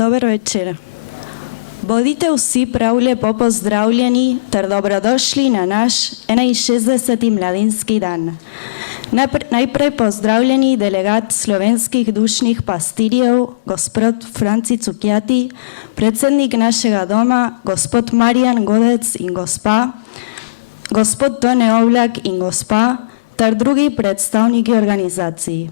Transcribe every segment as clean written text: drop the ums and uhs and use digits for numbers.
Dobro večer. Bodite vsi prav lepo pozdravljeni ter dobrodošli na naš 61. mladinski dan. Najprej pozdravljeni delegat slovenskih dušnih pastirjev, gospod Franci Cukjati, predsednik našega doma, gospod Marjan Godec in gospa, gospod Tone Oblak in gospa, ter drugi predstavniki organizacij.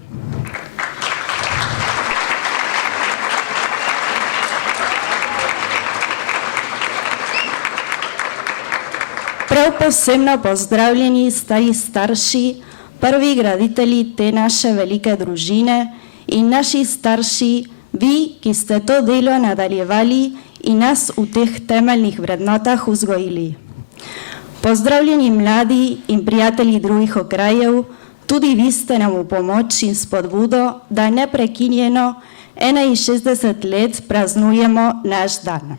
Prav posebno pozdravljeni stari starši, prvi graditelji te naše velike družine in naši starši, vi, ki ste to delo nadaljevali in nas v teh temeljnih vrednotah vzgojili. Pozdravljeni mladi in prijatelji drugih okrajev, tudi vi ste nam v pomoč in spodbudo, da neprekinjeno 61 let praznujemo naš dan.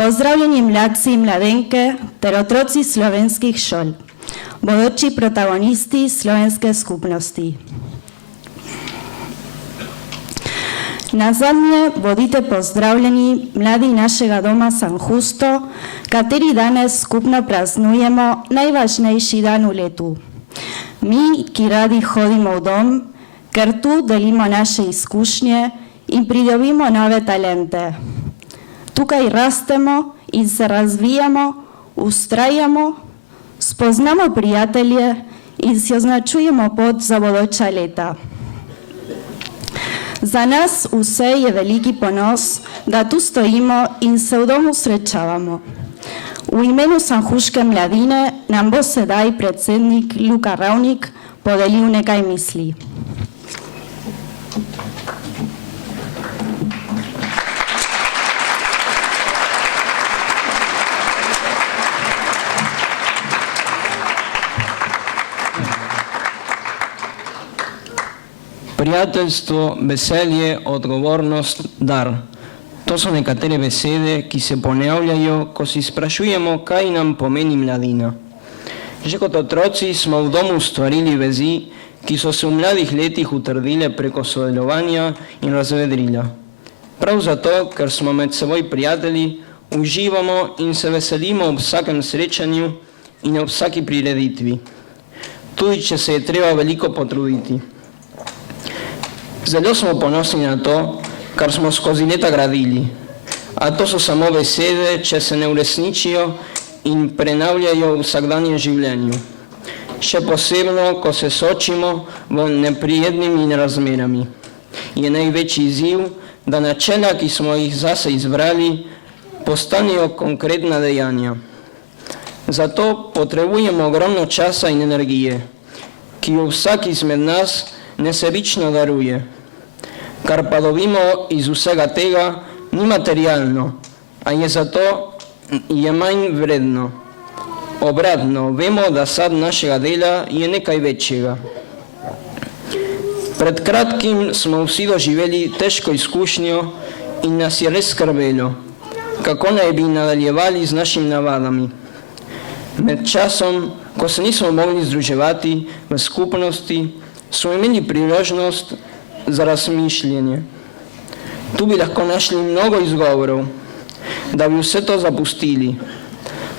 Pozdravljeni mladci in mladenke ter otroci slovenskih šol, bodoči protagonisti slovenske skupnosti. Nazadnje bodite pozdravljeni mladi našega doma San Justo, kateri danes skupno praznujemo najvažnejši dan v letu. Mi, ki radi hodimo v dom, ker tu delimo naše izkušnje in pridobimo nove talente. Tukaj rastemo in se razvijamo, vztrajamo, spoznamo prijatelje in si označujemo pot za bodoča leta. Za nas vse je veliki ponos, da tu stojimo in se v domu srečavamo. V imenu sanhuške mladine nam bo sedaj predsednik Luka Ravnik podelil nekaj misli. Prijateljstvo, veselje, odgovornost, dar. To so nekatere besede, ki se ponavljajo, ko si sprašujemo, kaj nam pomeni mladina. Že kot otroci smo v domu ustvarili vezi, ki so se v mladih letih utrdile preko sodelovanja in razvedrila. Prav zato, ker smo med seboj prijatelji, uživamo in se veselimo ob vsakem srečanju in ob vsaki prireditvi. Tudi, če se je treba veliko potruditi. Zelo smo ponosni na to, kar smo skozi leta gradili, a to so samo besede, če se ne uresničijo in prenavljajo v vsakdanjem življenju. Še posebno, ko se soočimo v neprijetnimi razmerami. Je največji izziv, da načela, ki smo jih zase izbrali, postanejo konkretna dejanja. Zato potrebujemo ogromno časa in energije, ki jo vsak izmed nas nesebično daruje. Kar pa dobimo iz vsega tega, ni materialno, a je zato manj vredno. Obratno, vemo, da sad našega dela je nekaj večjega. Pred kratkim smo vsi doživeli težko izkušnjo in nas je res skrbelo, kako naj bi nadaljevali z našimi navadami. Med časom, ko se nismo mogli združevati v skupnosti, smo imeli priložnost za razmišljanje. Tu bi lahko našli mnogo izgovorov, da bi vse to zapustili,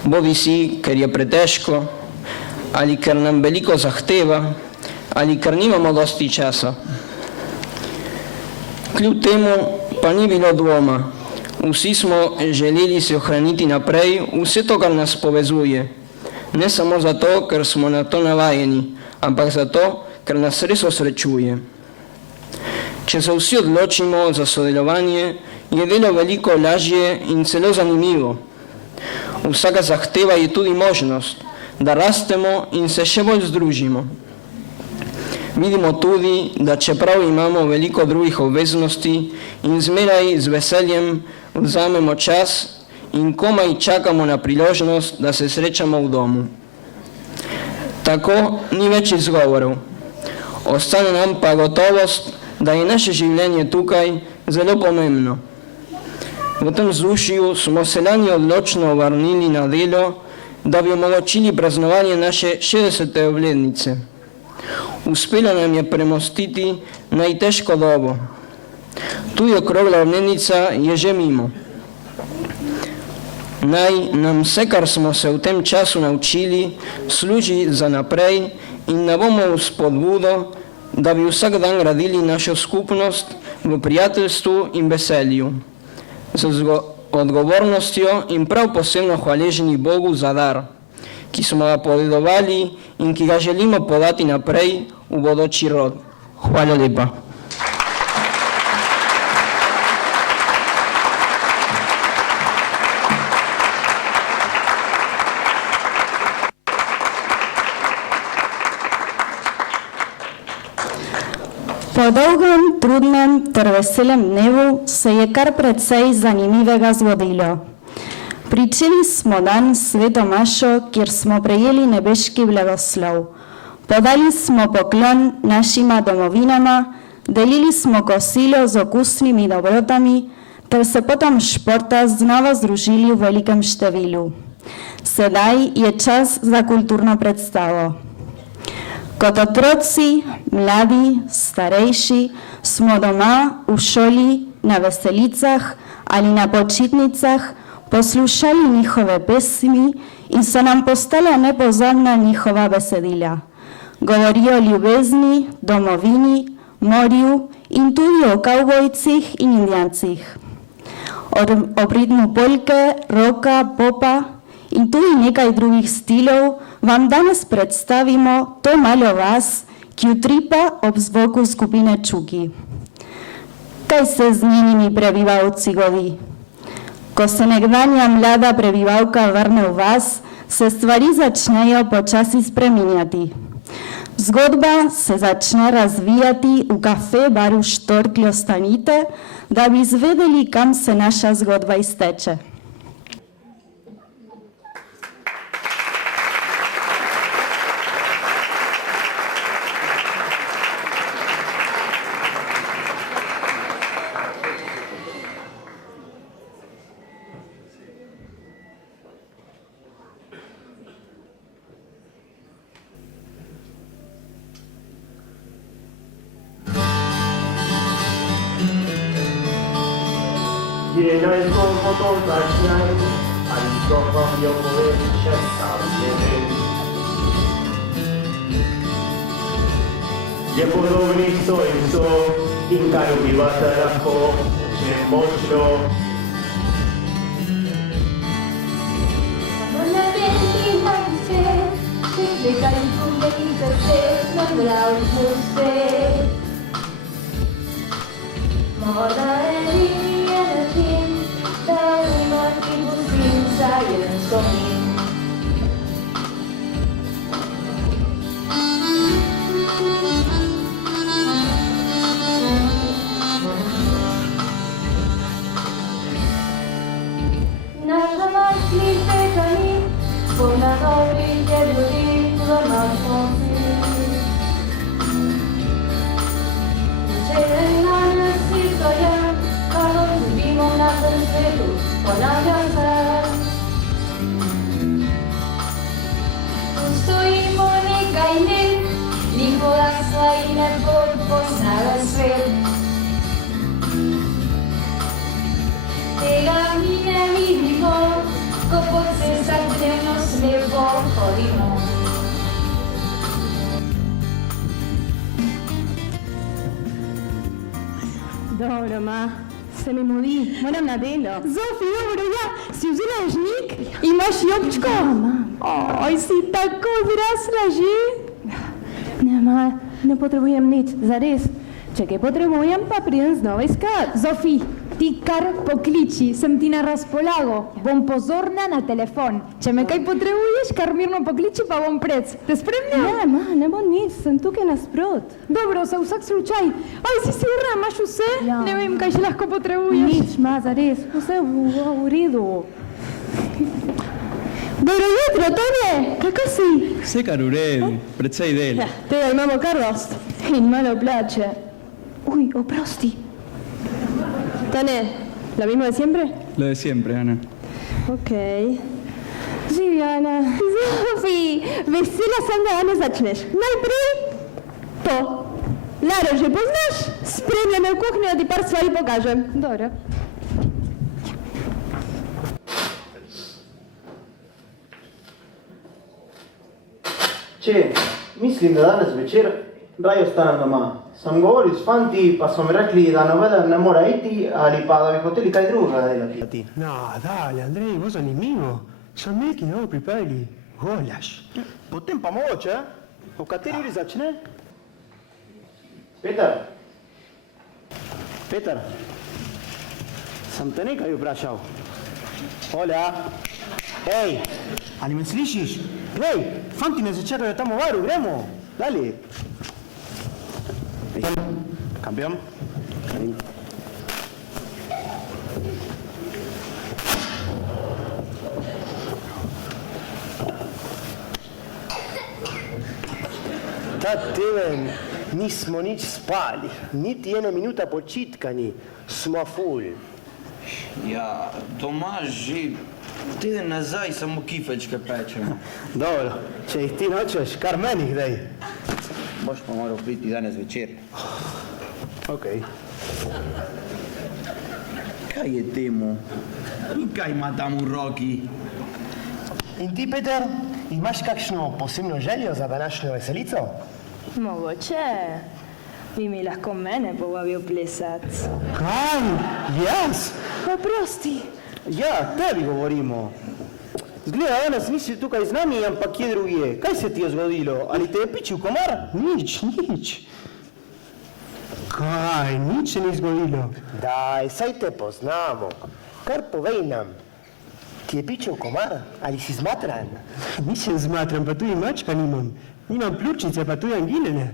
bodisi ker je pretežko, ali ker nam veliko zahteva, ali ker nimamo dosti časa. Kljub temu pa ni bilo dvoma. Vsi smo želeli se ohraniti naprej vse to, kar nas povezuje. Ne samo zato, ker smo na to navajeni, ampak zato, ker nas res osrečuje. Če se vsi odločimo za sodelovanje, je delo veliko lažje in celo zanimivo. Vsaka zahteva je tudi možnost, da rastemo in se še bolj združimo. Vidimo tudi, da čeprav imamo veliko drugih obveznosti in zmeraj z veseljem vzamemo čas in komaj čakamo na priložnost, da se srečamo v domu. Tako ni več izgovorov. Ostane nam pa gotovost, da je naše življenje tukaj zelo pomembno. V tem vzdušju smo se lani odločno vrnili na delo, da bi omogočili praznovanje naše 60. obletnice. Uspelo nam je premostiti najtežko dobo. Tu je okrogla ornednica je že mimo. Naj nam vse, kar smo se v tem času naučili, služi za naprej in ne bomo v spodbudo, da bi vsak dan gradili našo skupnost v prijateljstvu in veselju, z odgovornostjo in prav posebno hvaležni Bogu za dar, ki smo ga podedovali in ki ga želimo podati naprej v bodoči rod. Hvala lepa. Po dolgem, trudnem ter veselem dnevu se je kar precej zanimivega zgodilo. Pričeli smo dan s sveto mašo, kjer smo prejeli nebeški blagoslov. Podali smo poklon našima domovinama, delili smo kosilo z okusnimi dobrotami, ter se potom športa znova združili v velikem številu. Sedaj je čas za kulturno predstavo. Kot otroci, mladi, starejši, smo doma, v šoli, na veselicah ali na počitnicah poslušali njihove pesmi in so nam postala nepozorna njihova besedila. Govorijo o ljubezni, domovini, morju in tudi o kavbojcih in indijancih. O ritmu polke, roka, popa in tudi nekaj drugih stilov vam danes predstavimo to malo vas, ki utripa ob zvoku skupine Čuki. Kaj se z njenimi prebivalci godi? Ko se nekdanja mlada prebivalka vrne v vas, se stvari začnejo počasi spreminjati. Zgodba se začne razvijati v kafe baru Štorkljo Stanite, da bi izvedeli, kam se naša zgodba izteče. Jiena znowu zaśmiaj, ani kocham ją jeszcze sam nie wiem. Je podobný stojím so, inka obyvateľako, že možno. Una bellissima se, le calcule di se, non l'auguste. Moda e linea da fin, da una che businza e non so min. Nasza matki czekali, bo na dobry dzień zobaczą. Na tym światu ponawia stoi Monika i my, Nikolasa i Nebor poznala svet. Tega mi ne vidimo, ko po cestah dnevno slepo hodimo. Dobro, ma. Se mi mudi, moram na delo. Zofi, dobro, ja, si vzela žnik? Imaš jobčko? Oj, si tako zrasla že? Ne, ma, ne potrebujem nič, zares. Če kaj potrebujem, pa pridem znova iskat. Zofi, ti kar pokliči, sem ti na razpolago. Bom pozorna na telefon. Če me kaj potrebuješ, kar mirno pokliči, pa bom prec. Te spremljam? Ne, ma, ne bo nič, sem tukaj nasprot. Dobro, za vsak slučaj. Aj, si sigurna, imaš vse? Ja. Ne vem, kaj še lahko potrebuješ. Nič, ma, zares, vse v redu. Dobro jutro, Tone, kako si? Vse kar v redu, precej dela. Tega imamo kar dost. In malo plače. Uy, oprosti. Tone, ¿lo mismo de siempre? Lo de siempre, Ana. Ok. Živi, Zofi, vesela sem, da danes začneš. Najprej to. Na razie poznasz? Spróbujemy kuchnię, a ty par swojej pokażę. Dobra. Če, mislim, da danes večer raje ostanem doma. Sem govoril s fanti, pa so mi rekli, da novedar ne mora iti ali pa da bi hoteli kaj drugega delati. No, dale, Andrej, bo zanimivo. Sam neki novo pripravili golaš. Potem pa mogoče, v kateri uri začne? Peter. Peter. Sem te nekaj vprašal. Olja. Ej, ali me slišiš? Glej, fanti me začerajo tam v varu, gremo. Dali. Cambiam. Ta teden nismo nič spali, niti ene minuta počitka ni, smo ful. Ja, doma že teden nazaj samo kifečke pečemo. Dobro, če jih ti nočeš, kar meni jih daj. Boš pa moral priti danes večer. Okej. Kaj je temu? In kaj ima tam v roki? In ti, Peter, imaš kakšno posebno željo za današnjo veselico? Mogoče bi mi lahko mene povabil plesat. Kaj? Jaz? Oprosti. Ja, tebi govorimo. Zgleda, danes nisi tukaj z nami, ampak kje drugje. Kaj se ti je zgodilo? Ali te je pičil komar? Nič. Kaj, nič se ni zgodilo. Daj, saj te poznamo. Kar povej nam. Ti je pičil komar? Ali si zmatran? Nisem zmatran, pa tudi mačka nimam. Nimam pljučnice, pa tudi angine ne.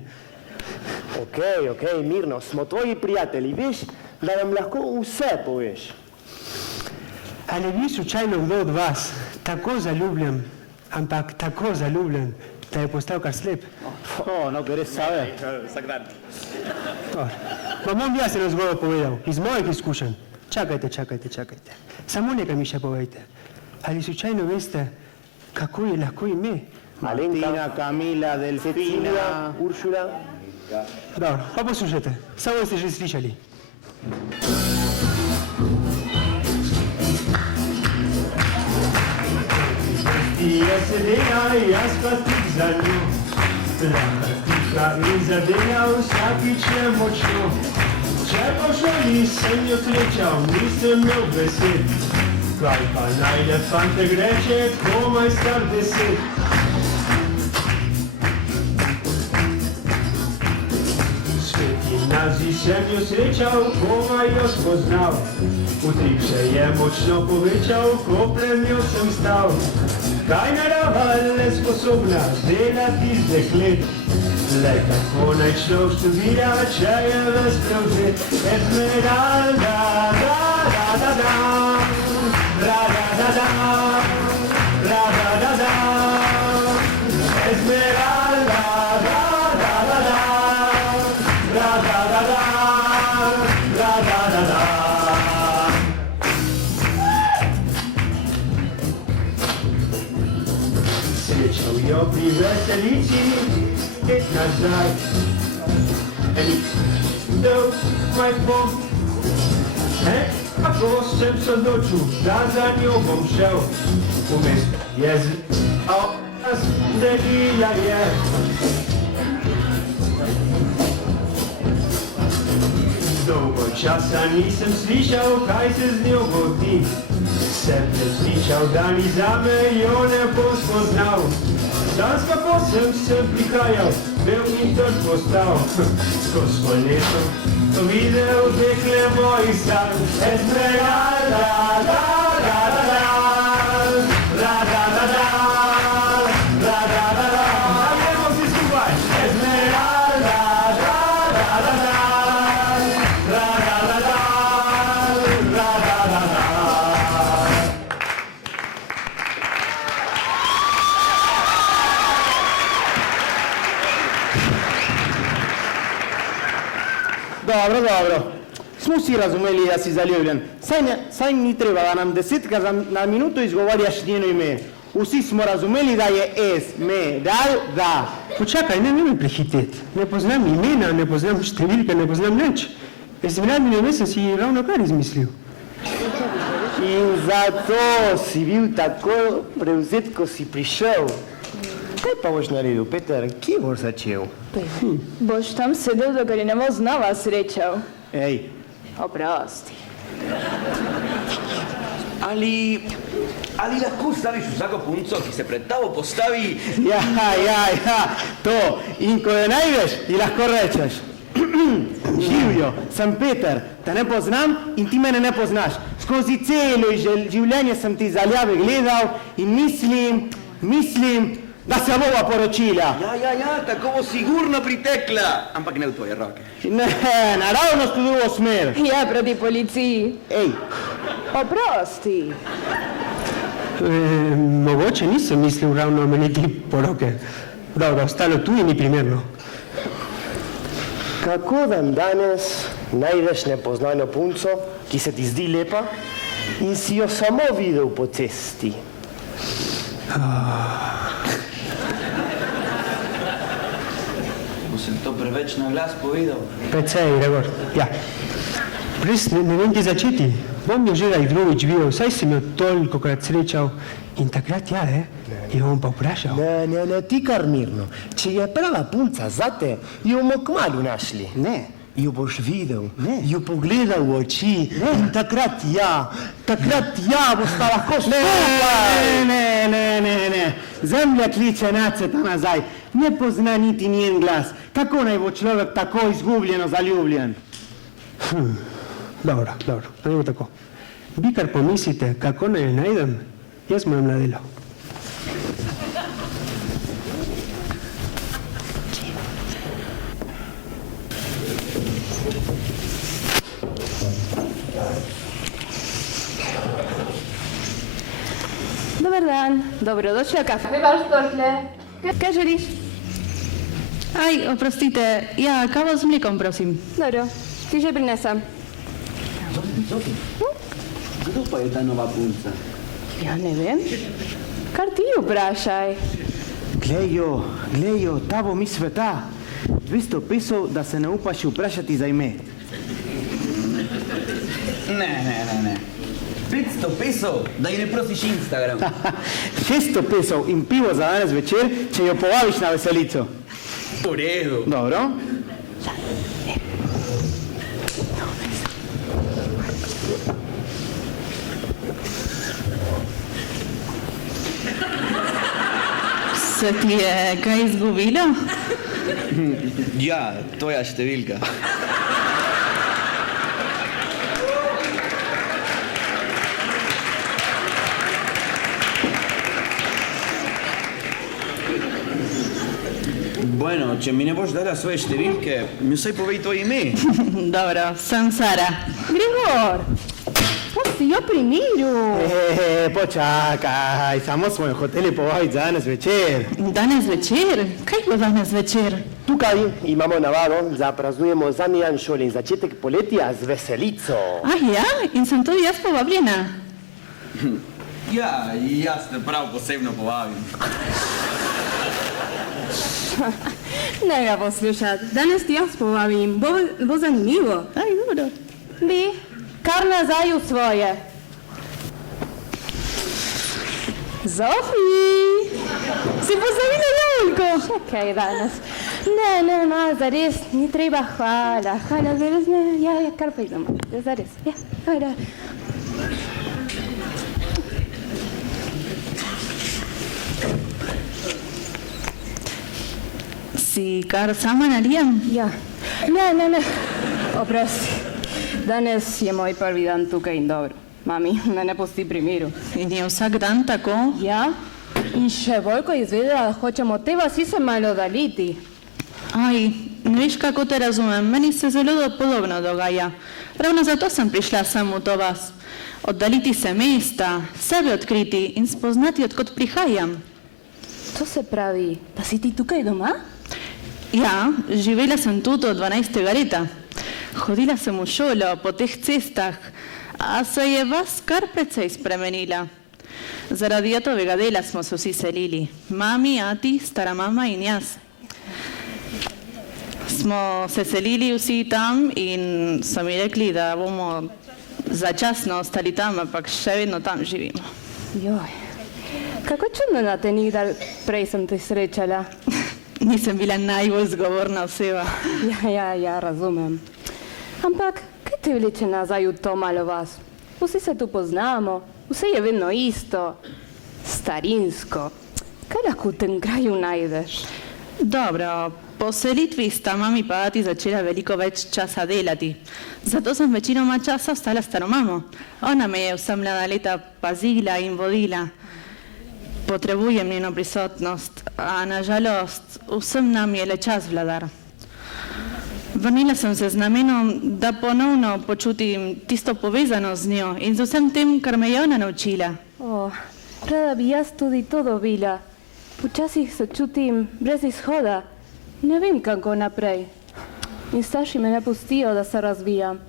Okej, mirno, smo tvoji prijatelji, veš, da nam lahko vse poveš. Ali vi slučajno kdo od vas tako zaljubljen, ampak tako zaljubljen, da je postal kar slep? No, gre save. Vsak dan. Vam bom jaz eno zgodbo povedal, iz mojih izkušenj. Čakajte. Samo nekaj mi še povejte. Ali slučajno veste, kako je lahko ime? Martina, Kamila, Delfina, Uršula. Dobro, pa poslušajte, samo ste že slišali. Je sedela, jaz pa tik za njo. Lahka tiha in zadela vsakič nemočno. Če po šoli sem jo srečal, nisem imel besed. Kaj pa najde fantek reče, komaj star 10. Spet gimnazij sem jo srečal, komaj jo spoznal. Utrip se je močno povečal, ko pred njo sem stal. Kaj narava le sposobna delati z deklet? Le kako naj človek študira, če je ves prevzet? Esmeralda, da, Esmeralda, Srečal jo pri veselici, let nazaj. And though my phone, kako sem se odločil, da za njo bom šel. Vmes je zdelila je. Dolgo časa nisem slišal, kaj se z njo godi. Se prepričal, da ni zame, jo ne bom spoznal. Danes kako sem se prihajal, bil in trd postal. Skozi koleso to videl dekle mojih sanj. Esmeralda, Ajmo vsi skupaj. Esmeralda, Dobro. Smo vsi razumeli, da si zaljubljen. Saj ni treba, da nam 10krat na minuto izgovarjaš njeno ime. Vsi smo razumeli, da je Esmeralda. Počakaj, ne prehitet. Ne poznam imena, ne poznam številke, ne poznam nič. Esmeralda ne sem si ravno kar izmislil. In zato si bil tako prevzet, ko si prišel. Kaj pa boš naredil, Peter? Kje boš začel? Boš tam sedel, dokler ne bo znova srečal. Ej, Oprosti. Ali lahko staviš vsako punco, ki se pred tabo postavi? ja, to. In ko jo najdeš, ji lahko rečeš. Živjo, sem Peter, te ne poznam in ti mene ne poznaš. Skozi celo življenje sem ti zaljave gledal in mislim, da se bova poročila. Ja, tako bo sigurno pritekla. Ampak ne v tvoje roke. Ne, naravnost v drugo smer. Ja, proti policiji. Ej, Oprosti. Mogoče nisem mislil ravno omeniti poroke. Dobro, ostalo tu je ni primerno. kako dan danes najdeš nepoznano punco, ki se ti zdi lepa in si jo samo videl po cesti? Bo sem to preveč na glas povedal? Precej, Gregor, ja. Res ne vem, kje začeti. Bom jo že drugič videl, saj sem jo tolikokrat srečal in takrat jo bom pa vprašal. Ne, ti kar mirno. Če je prava punca zate, jo bomo kmalu našli. Ne. Jo boš videl, jo pogledal v oči in takrat bosta lahko skupaj. Ne. Zemlja kliče naceta nazaj. Ne pozna niti njen glas. Kako naj bo človek tako izgubljeno zaljubljen? Dobro, ne bo tako. Vi kar pomislite, kako naj jo najdem, jaz mojem na delo. Dobar dan, dobrodošli v kafe. Prebaš tortle. Kaj želiš? Aj, oprostite, ja kavo s mlekom, prosim. Dobro, ti že prinesem. Zoki, kdo pa je ta nova punca? Ja ne vem. Kar ti vprašaj. Glej jo, ta bo mi sveta. 200 pesov, da se ne upaš vprašati za ime. Ne. 500 pesov, da ji ne prosiš Instagram. 600 pesov in pivo za danes večer, če jo povabiš na veselico. V redu. Dobro. Se ti je kaj izgubilo? Ja, tvoja številka. Bueno, če mi ne boš dala svoje številke, mi vsaj povej tvoje ime. Dobro, sem Sara. Gregor, to si jo pri miru. Počakaj, samo smo jo hoteli povabiti za danes večer. Danes večer? Kaj bo danes večer? Tukaj imamo navado, da praznujemo zadnji dan šole in začetek poletja z veselico. Ja, in sem tudi jaz povabljena. Ja, jaz te prav posebno povabim. Ne ga poslušati. Danes ti jaz povabim. Bo zanimivo. Aj, dobro. Bi, kar nazaj v svoje. Zofi! Si pozabila Jolko? Čakaj danes. Ne, zares, ni treba, hvala, zares, ne, ja, kar pa idemo, zares, ja, hvala. Si kar sama nalijam? Ja, ne, oprosti. Danes je moj prvi dan tukaj in dobro. Mami, me ne pusti pri miru. In je vsak dan tako? Ja, in še bolj, ko izvedela, da hočemo te vasi se malo oddaliti. Aj, ne veš, kako te razumem. Meni se zelo podobno dogaja. Ravno zato sem prišla sem v to vas. Oddaliti se mesta, sebe odkriti in spoznati, odkot prihajam. To se pravi, da si ti tukaj doma? Ja, živela sem tu do 12. leta. Hodila sem v šolo po teh cestah, a se je vas kar precej spremenila. Zaradi toga dela smo se vsi selili. Mami, ati, stara mama in jaz. Smo se selili vsi tam in so mi rekli, da bomo začasno ostali tam, ampak še vedno tam živimo. Joj, kako čudno da te nikdar prej sem te srečala. Nisem bila najbolj zgovorna oseba. Ja, razumem. Ampak, kaj te vleče nazaj v to malo vas? Vsi se tu poznamo, vse je vedno isto, starinsko. Kaj lahko v tem kraju najdeš? Dobro, po selitvi sta mami pa ati začela veliko več časa delati. Zato sem večinoma časa ostala staro mamo. Ona me je vsa mlada leta pazila in vodila. Potrebujem njeno prisotnost, a nažalost vsem nam je le čas vladar. Vrnila sem se z namenom, da ponovno počutim tisto povezanost z njo in z vsem tem, kar me je ona naučila. Rada bi jaz tudi to dobila. Včasih se čutim brez izhoda. Ne vem, kako naprej. In starši me ne pustijo, da se razvijam.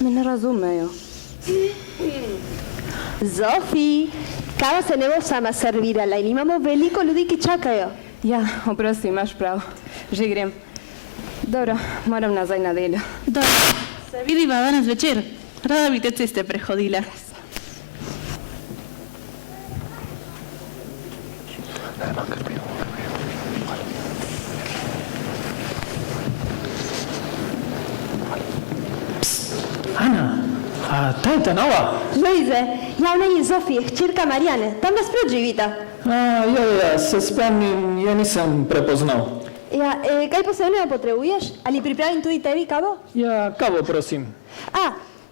Me ne razumejo. Zofi, kava se ne bo sama servirala in imamo veliko ljudi, ki čakajo. Ja, oprosti, imaš prav. Že grem. Dobro, moram nazaj na delo. Dobro, se vidiva danes večer. Rada bi te ceste prehodila. Ana, a ta je ta nova? Lojze, javna je Zofije, hčerka Marjane. Tam nasprot živita. Ja, se spomnim, ja nisem prepoznal. Ja, kaj posebnega potrebuješ? Ali pripravim tudi tebi kavo? Ja, kavo prosim.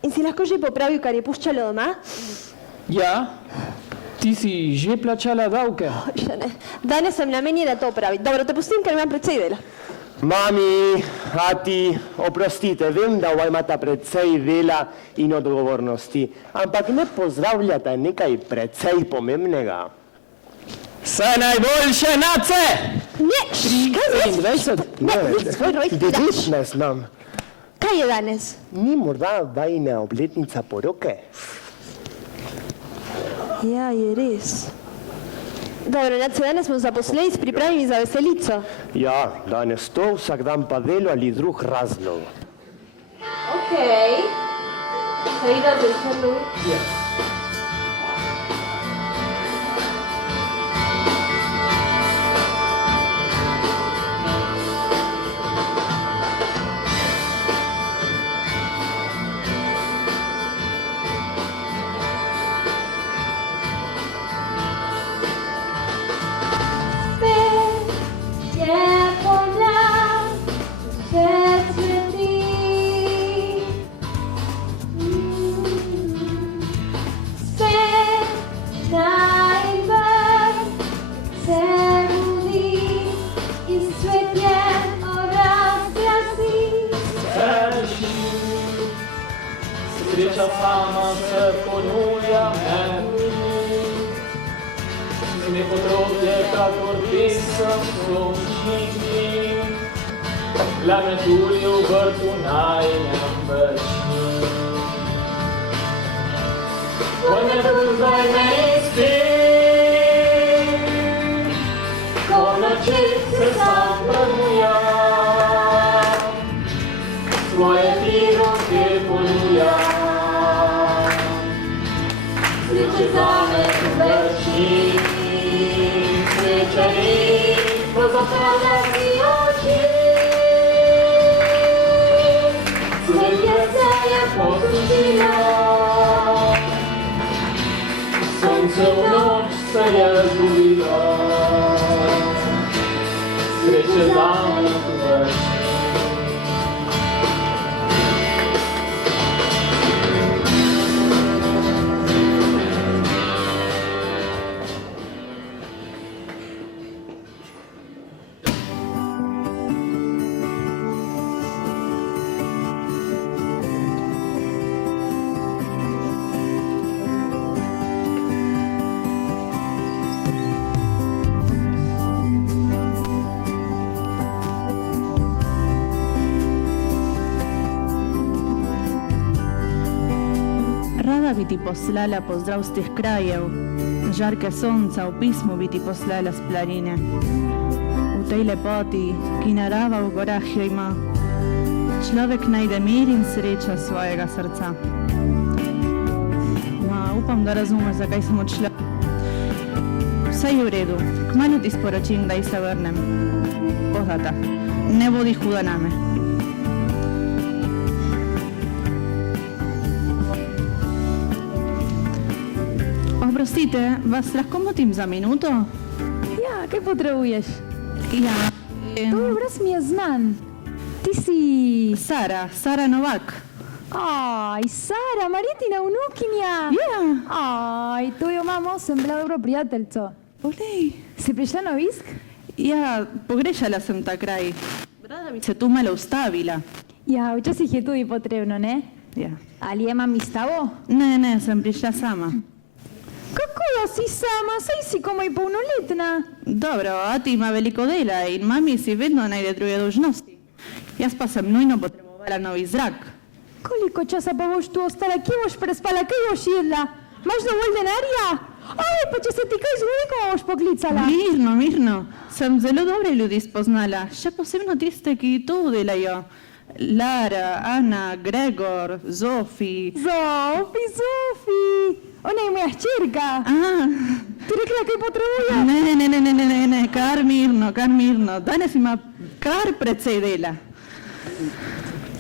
In si lahko že popravil, kar je puščalo doma? Ja? Ti si že plačala davke? Še ne. Danes sem namenjena to opraviti. Dobro, te pustim, ker imam precej dela. Mami, ati, oprostite, vem, da ova imata precej dela in odgovornosti, ampak ne pozdravljata nekaj precej pomembnega. Vse najboljše, nace! Ne, kaj zdaj? Ne, dediš ne znam. Kaj je danes? Ni morda vajina obletnica poroke? Ja, je res. Dobro, Nace, danes smo zaposleni s pripravami za veselico. Ja, danes to, vsak dan pa delo ali drug razlog. Okej. Seveda večerno. Ja. Sreča sama se ponuja meni, ne podroblje kakor pesem sončniki, lametulji v vrtu najnem večni. Ko me zdaj ne izpi, ko noči se sam prebuja, svoje tiro te ponuja. Sreče zame večni, srečani, ko zapada si oči. Svetje se je posušilo, sonce v noč se je zbudilo. Sreče zame večni. Rada bi ti poslala pozdrav z teh krajev, Žarke sonca u pismu biti poslela s planine. U tej lepoti, ki narava v gorah jo ima, človek najde mir in sreča svojega srca. Ma upam, da razumeš, zakaj sem odšla. Vse je v redu, kmalu ti sporočim, da se vrnem. Pozata, ne bodi huda name. Oprostite, vas lahko motim za minuto? Ja, kaj potrebuješ? Ja. Tvoj obraz mi je znan. Ti si... Sara Novak. Aj, Sara, Marjetina unukinja. Ja. Aj, tvojo mamo sem bila dobro prijateljco. Olej. Si prišla na obisk? Ja, pogrešala sem ta kraj. Rada bi se tu malo ustavila. Ja, včasih je tudi potrebno, ne? Ja. Ali je mami s tabo? Ne, sem prišla sama. Kako da si sama? Saj si komaj polnoletna. Dobro, ati ima veliko dela in mami si vedno najde druge dolžnosti. Jaz pa sem nujno potrebovala novi zrak. Koliko časa pa boš tu ostala? Kje boš prespala? Kaj boš jedla? Imaš dovolj denarja? Aj, pa če se ti kaj zgodi, ko boš poklicala? Mirno. Sem zelo dobre ljudi spoznala. Še posebno tiste, ki tu delajo. Lara, Ana, Gregor, Zofi. Zofi! Ona je moja hčerka. Ti rekla, kaj potrebuje? Ne, kar mirno. Danes ima kar precej dela.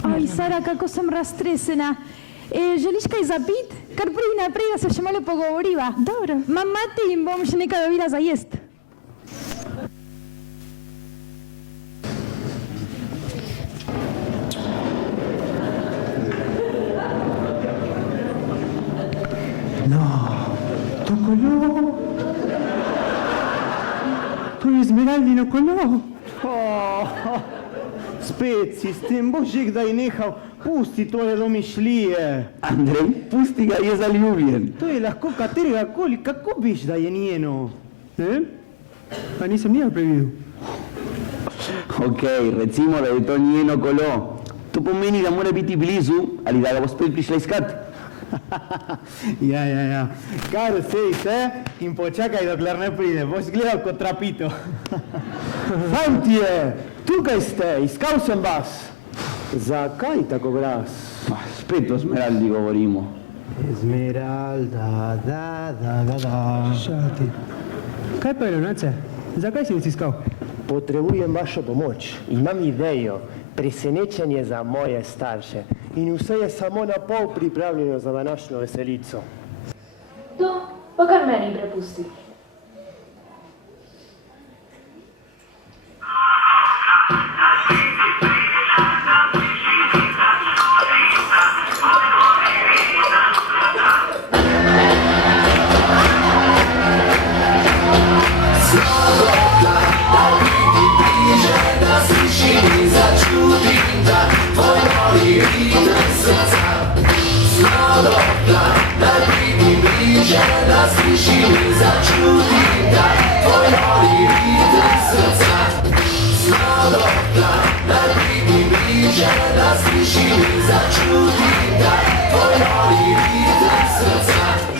Aj, Sara, kako sem raztresena. Želiš kaj zapit? Kar pridi naprej, da se še malo pogovoriva. Dobro. Mama, ti jim bom še nekaj dobila za jest. To kolo. To je Esmeraldino kolo. Spet si s tem, boš že kdaj nehal. Pusti tvoje domišljije. Andrej, pusti ga, je zaljubljen. To je lahko katerega koli, kako biš, da je njeno? Ne? Pa nisem nija previdel. Ok, recimo, da je to njeno kolo. To pomeni, da mora biti blizu ali da ga bo spet prišla iskat. Ja. Kar sej se in počakaj, dokler ne pride. Boš gledal kot trapito. Fantje, tukaj ste, iskal sem vas. Zakaj tako glas? Spet o Esmeraldi govorimo. Esmeralda, da. Šati. Kaj pa je, Leonace? Zakaj si nas iskal? Potrebujem vašo pomoč. Imam idejo, presenečenje za moje starše. In vse je samo na pol pripravljeno za današnjo veselico. To pa kar meni prepusti.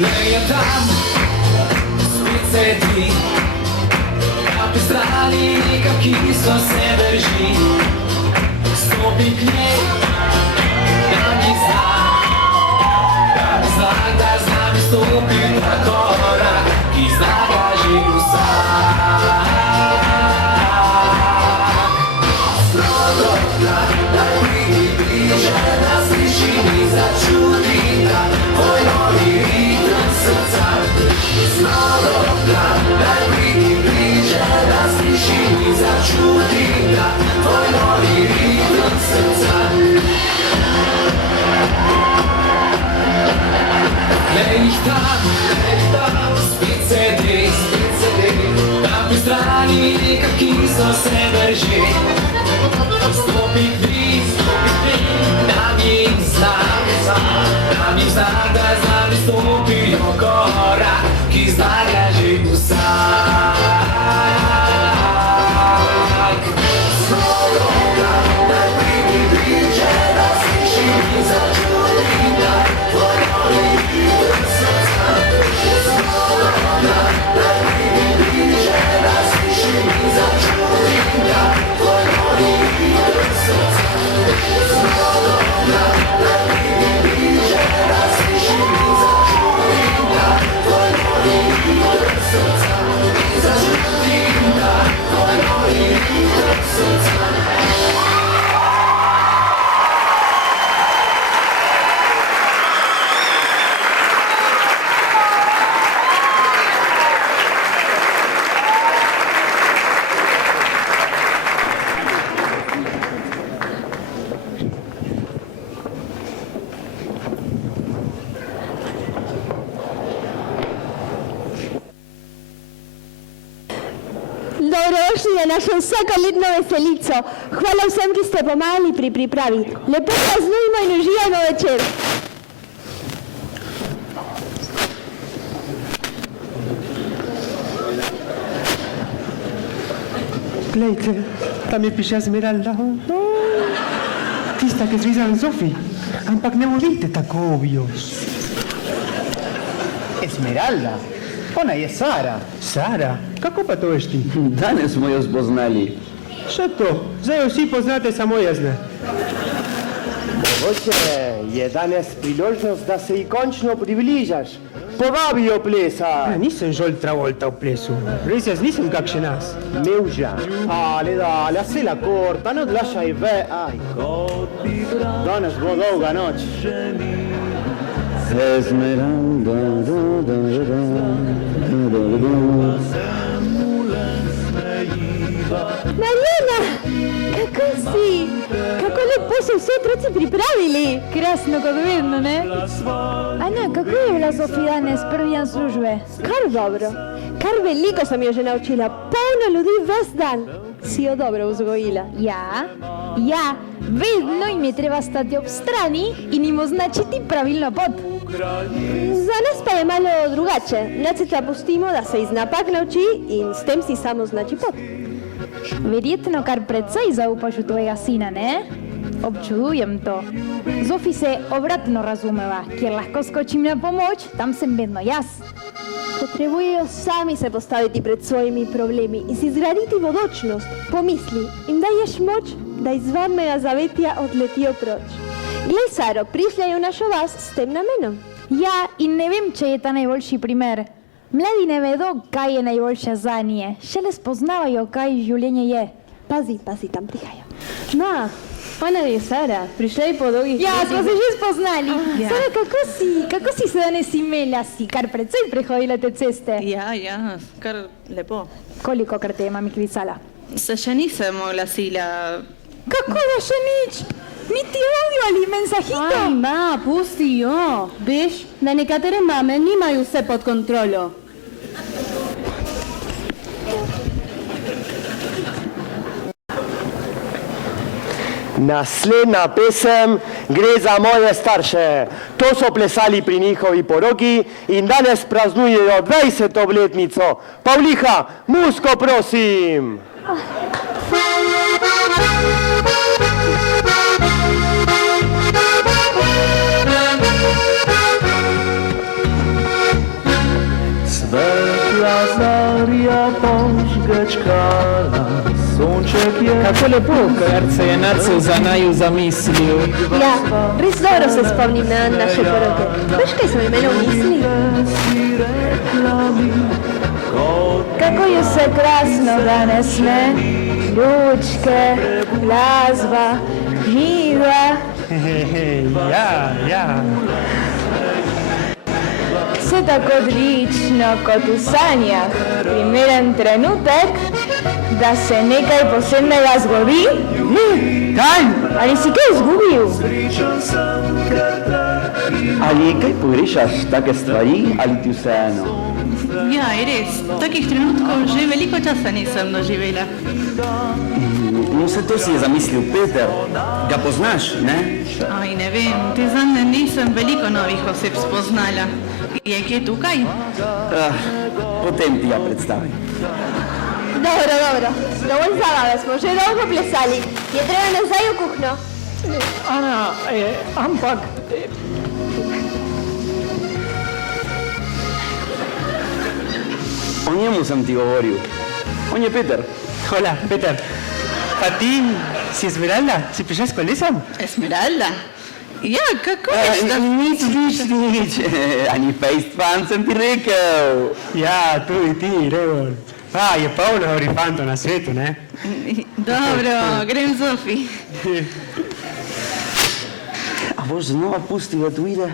Glej tam, spet sedi, na pri strani nekam, ki so se drži. Stopi k njej, da mi znak, da z nami stopi na korak, ki zna ga že vsak. Slodobna, da pridi bliže, da sliši in začuti, da tvoj novi ritem srca. Slodobna, da pridi bliže, da sliši in začuti, da tvoj novi ritem srca. Glej jih tam, spet sedi, tam pri strani nekak, ki so se drži. Stopi bliz, dam jim znak, da z nami stopijo korak, ki zna ga že vsak. Slodobna, da pridi bliže, da sliši in začuti, da tvoj novi ritem srca. Slodobna, je našel vsakoletno veselico. Hvala vsem, ki ste pomagali pri pripravi. Lepo praznujmo in uživajmo večer. Glejte, tam je piše Esmeralda. Tista, ki je zvezala Zofi. Ampak ne volite tako obvious. Esmeralda? Ona je Sara. Sara? Kako pa to veš ti? Danes smo jo spoznali. Še to, zdaj jo vsi poznate, samo jaz ne. Mogoče je danes priložnost, da se ji končno približaš. Povabi jo plesa. Ja, nisem Žol Travolta v plesu. Res jaz nisem kakšen nas. Meuža. Ale, dale, haz la corta, no odlašaj ve. Aj, danes bo dolga noč. Esmeralda, Marjana, kako si? Kako lepo so vsi otroci pripravili. Krasno kot vedno, ne? Anja, kako je bila Zofi danes prvi dan službe? Kar dobro. Kar veliko sem jo že naučila. Polno ljudi ves dan. Si jo dobro vzgojila. Ja, vedno jim je treba stati ob strani in jim označiti pravilno pot. Za nas pa je malo drugače. Neceta pustimo, da se iz napak nauči in s tem si samo znači pot. Verjetno kar precej zaupaš v tvojega sina, ne? Občudujem to. Zofi se obratno razumeva, kjer lahko skočim na pomoč, tam sem vedno jaz. Potrebujejo sami se postaviti pred svojimi problemi in si zgraditi bodočnost. Pomisli, jim daješ moč, da iz varnega zavetja odletijo proč. Glej, Saro, prišljajo v našo vas s tem namenom. Ja, in ne vem, če je ta najboljši primer. Mladi ne vedo, kaj je najboljše zanje. Šele spoznavajo, kaj življenje je. Pazi, tam prihajajo. Ma, ona je Sara, prišla je po dolgih Ja, letih. smo se že spoznali. Sara, kako si se danes imela? Si kar precej prehodila te ceste. Ja, kar lepo. Kolikokrat te je mami klicala? Se še nisem oglasila. Kako da še nič? Niti audio ali mensajito? Aj, ma, pusti jo. Veš, da nekatere mame nimajo vse pod kontrolo. Naslednja pesem gre za moje starše. To so plesali pri njihovi poroki in danes praznujejo 20. obletnico. Pavliha, musko prosim! Svetla zarja požgečkala, sonček je... Kako lepo, kar se je Narcev za naju zamislil. Ja, res dobro se spomnim na naše poroke. Veš, kaj smo imeli v misli? Kako je vse krasno danes, ne? Lučke, glasba, živa. Ja. Vse tako odlično kot v sanjah. Primeren trenutek, da se nekaj posebnega zgodi. Kaj? Ali si kaj izgubil? Ali kaj pogrešaš, take stvari, ali ti vseeno? Ja, je res. Takih trenutkov že veliko časa nisem doživela. No, vse to si je zamislil Peter. Ga poznaš, ne? Aj, ne vem, te zadnje nisem veliko novih oseb spoznala. Je kje tukaj? Potem ti ja predstavim. Dobro. Dovolj zabave smo že dolgo plesali. Je treba nazaj v kuhno. Ana, ampak... O njemu sem ti govoril. On je Peter. Hola, Peter. A ti si Esmeralda? Si prišla s kolesom? Esmeralda? Ja, kako veš, da... Nič. Ani face fan sem ti rekel. Ja, tudi ti, Revor. Je polno orifantov na svetu, ne? Dobro, grem Zofi. A boš znova pustila tujile?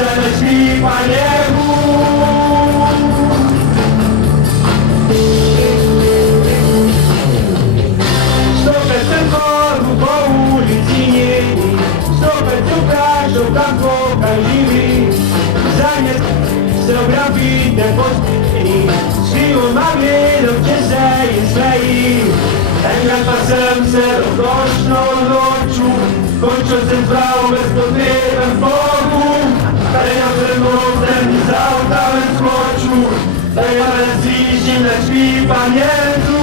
se ne śpi, Panie Bóg. Stopę ten korbu po ulicy Nieni, stopę tu każdą kanką kalimi, zamiast zrobić pozdini, siłą magnedą cię zeje swei. Engel pasem se rozkoszną noczu, kończąc ten zwał bezpodrywem Bogu. Tajemnym mocem i zautałem skoczu, tajemnym zwiśnie na śpi pamiętu.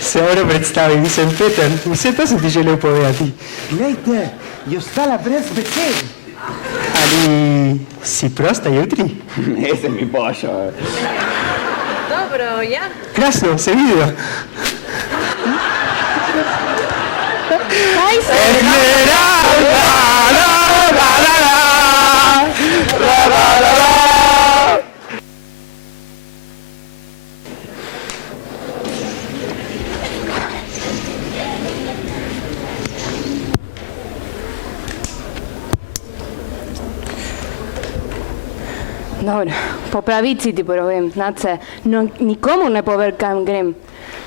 Se ora predstavim, sem Peter, vse to sem ti želel povedati. Glejte, je ostala brez besed. Ali si prosta jutri? Ne se mi pošo. Dobro, ja. Krasno, se vidijo. Kaj se? Dobro, po pravici ti povem, Nace, no, nikomu ne povem, kam grem.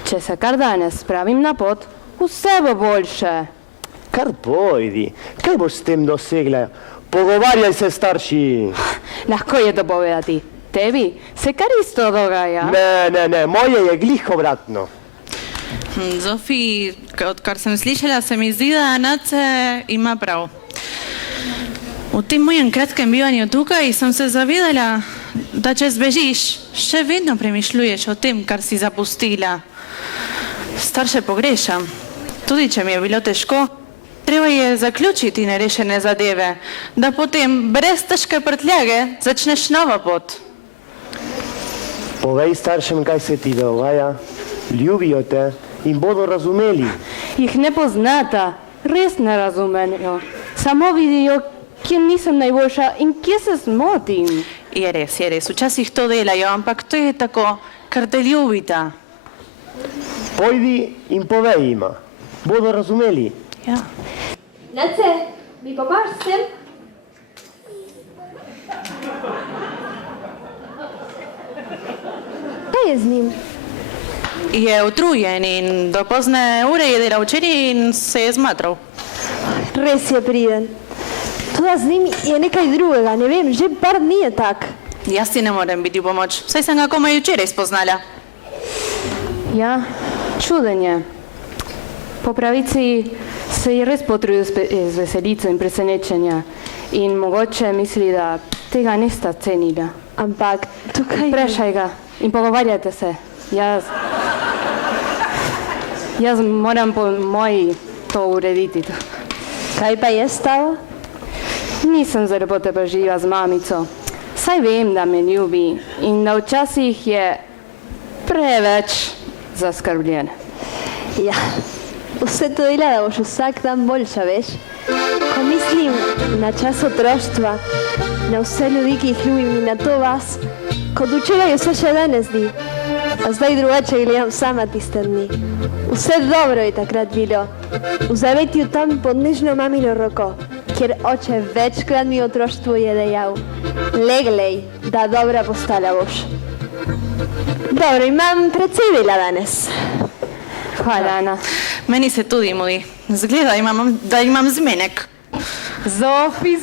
Če se kar danes spravim na pot, vse bo boljše. Kar pojdi, kaj boš s tem dosegla? Pogovarjaj se, starši. Lahko je to povedati. Tebi se kar isto dogaja. Ne, moje je glih obratno. Zofi, odkar sem slišala, se mi zdi, da Nace ima prav. V tem mojem kratkem bivanju tukaj sem se zavedala, da če zbežiš, še vedno premišljuješ o tem, kar si zapustila. Starše pogrešam. Tudi če mi je bilo težko, treba je zaključiti nerešene zadeve, da potem brez težke prtljage začneš novo pot. Povej staršem, kaj se ti dogaja. Ljubijo te in bodo razumeli. Jih ne poznata, res ne razumejo. Samo vidijo, kje nisem najboljša in kje se zmotim. Je res, včasih to delajo, ampak to je tako, ker te ljubita. Pojdi in povej jima, bodo razumeli. Ja. Nace, mi pomaš s tem? Kaj je z njim? Je utrujen in do pozne ure je delal včeraj in se je zmatral. Res je priden. Toda z njim je nekaj drugega, ne vem, že par dni je tak. Jaz ti ne morem biti v pomoč, saj sem ga komaj včeraj spoznala. Ja, čuden je. Po pravici se je res potrudil z veselico in presenečenja in mogoče misli, da tega nista cenila. Ampak tukaj... Vprašaj ga in pogovarjajte se. Jaz moram po moji to urediti. Kaj pa je stalo? Nisem zelo potrpežljiva z mamico. Saj vem, da me ljubi in da včasih je preveč zaskrbljen. Ja, vse to dela, da boš vsak dan boljša, veš? Ko mislim na čas otroštva, na vse ljudi, ki jih ljubim in na to vas, kot včeraj vse še danes zdi. A zdaj drugače gledam sama tiste dni. Vse dobro je takrat bilo. V zavetju tam pod nežno mamino roko, kjer oče večkrat mi otroštvu je dejal: "Leglej, da dobra postala boš." Dobro, imam precej dela danes. Hvala, Ana. Meni se tudi mudi. Zgleda, da imam zmenek. Zofi!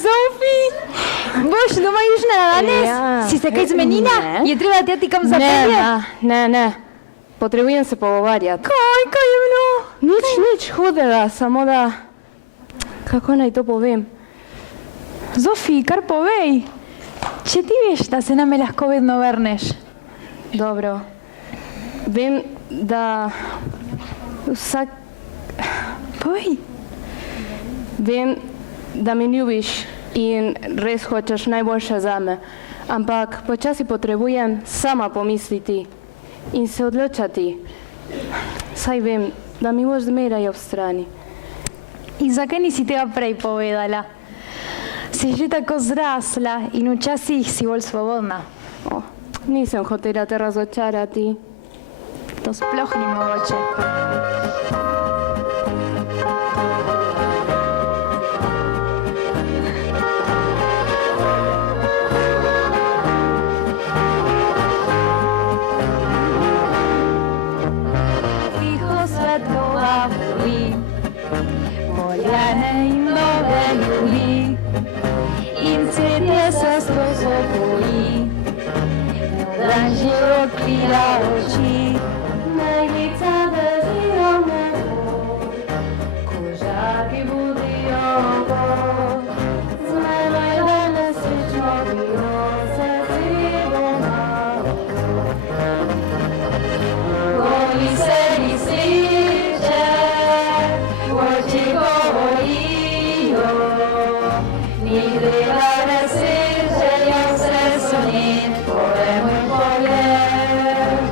Boš doma južna danes? Ja. Si se kaj zmenila? Ne. Je treba teti kam zapeljati? Ne. Potrebujem se pogovarjati. Kaj je bilo? Nič hudega, samo da... Kako naj to povem? Zofi, kar povej. Če ti veš, da se name lahko vedno vrneš. Dobro. Vem, da vsak... Povej. Vem, da me ljubiš in res hočeš najboljše zame, ampak počasi potrebujem sama pomisliti in se odločati. Saj vem, da mi boš zmeraj ob strani. In zakaj nisi tega prej povedala? Si že tako zrasla in včasih si bolj svobodna. Nisem hotela te razočarati. To sploh ni mogoče. Ticho svetlowa boli, poljane in nove ljudi, in cvetje se skozi boji, dan že odkrila oči, najglica držijo nebo, kožaki budijo oko, znaj danes srečno bilo se doma. Koji se mi sliče, oči govorijo, ni treba nesreče, jaz se sonim, pojemo in pojem.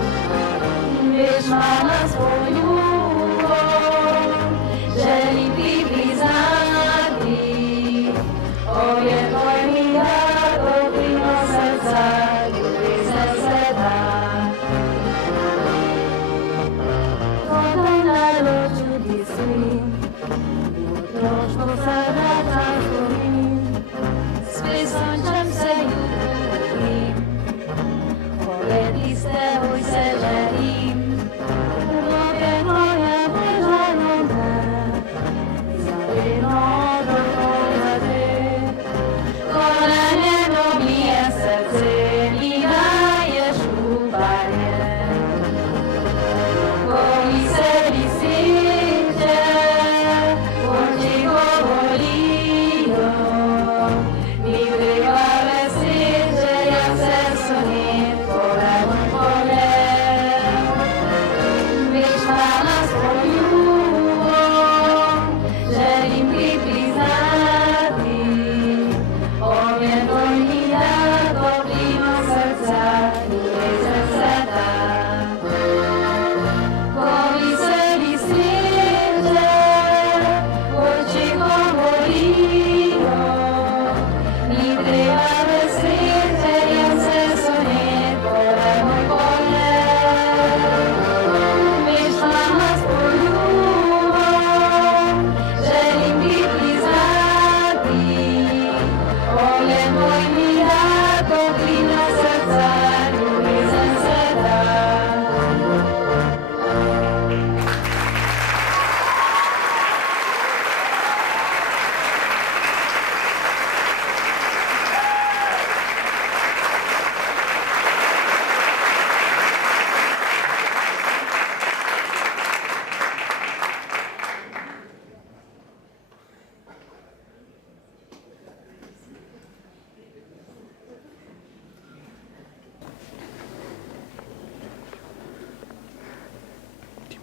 Veš, mama, s poljubom, želim ti priznati, obje tvoj mi da, toplino srca, ljubezen se da. Kodaj na loču ti spim, otroštvo se vračam spomin, spet sončem se jutrim, pogledi s teboj se želim, roke moje bežano me, zavedno odhojate, ko na nebo bije srce, mi daješ upanje. Koji se mi sliče, oči govorijo, ni treba nesreče, jaz se sonim, pojemo in pojem. Veš, mama, s poljubom, želim ti priznati, obje tvoj mi da, toplino srca, ljubezen se da. Koji se mi sliče, oči govorijo, ni treba nesreče, jaz se sonim, pojemo in pojem. Veš, mama, s poljubom, želim ti priznati, obje tvoj mi da, toplino srca, ljubezen se da.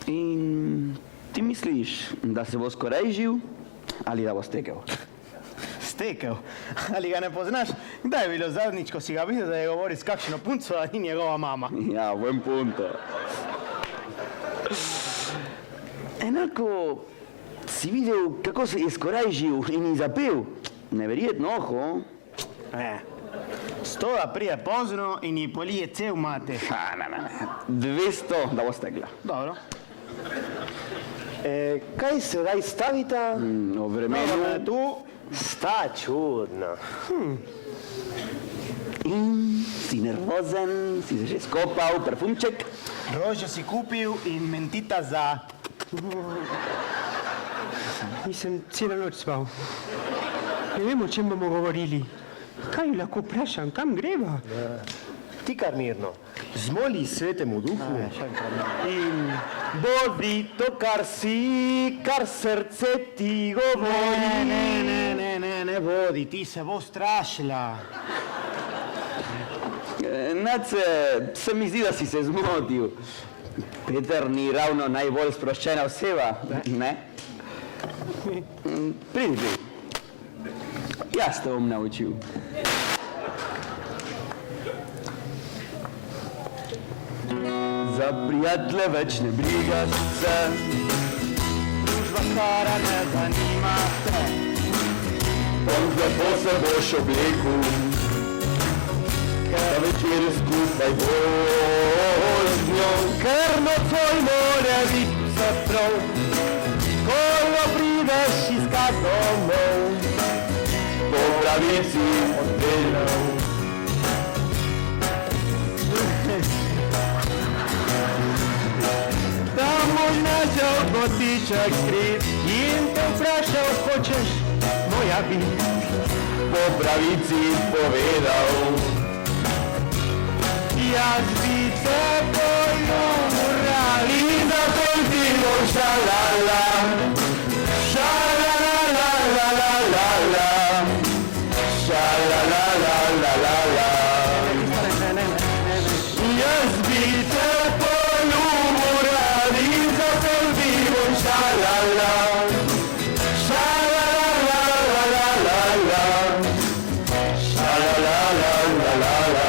In ti misliš, da se bo skoraj živ ali da bo stekel? Stekel? Ali ga ne poznaš? Kdaj je bilo zadnjič, ko si ga videl, da je govori s kakšno punco, a ni njegova mama? Ja, buen punto. Enako si videl, kako se je skoraj živ in ji zapel. Neverjetno, oho. Stoga prije pozno in ji polije cel mate. Ne. 200, da bo stegla. Dobro. Kaj se daj stavita? O vremenu. Tu sta čudno. In si nervozen, si se že skopal, parfumček. rožo si kupil in mentita za... Nisem celo noč spal. Ne vem, o čem bomo govorili. Kaj lahko vprašam, kam greva? Ti kar mirno. Zmoli Svetemu Duhu. In bodi to, kar si, kar srce ti govori. Ne bodi, ti se bo strašila. Nace, se mi zdi, da si se zmotil. Peter ni ravno najbolj sproščena oseba, ne? Pridi. Jaz te bom naučil. Za prijatelje več ne brigaš se, Družba stara ne zanima te. lepo se boš oblekel, da večer skupaj boš z njo. Ker nocoj mora biti vse prav, ko jo prideš iskat domov. Po pravici odpeljal. Tam boš našel kotiček skrit in te vprašal, hočeš moja biti. Po pravici povedal. Jaz bi te poljubil In zato ti bo šalala, šalalalalala, šalalalalala. Jaz bi te poljubil rad in zato ti bo šalala, šalalalalala, šalalalalala.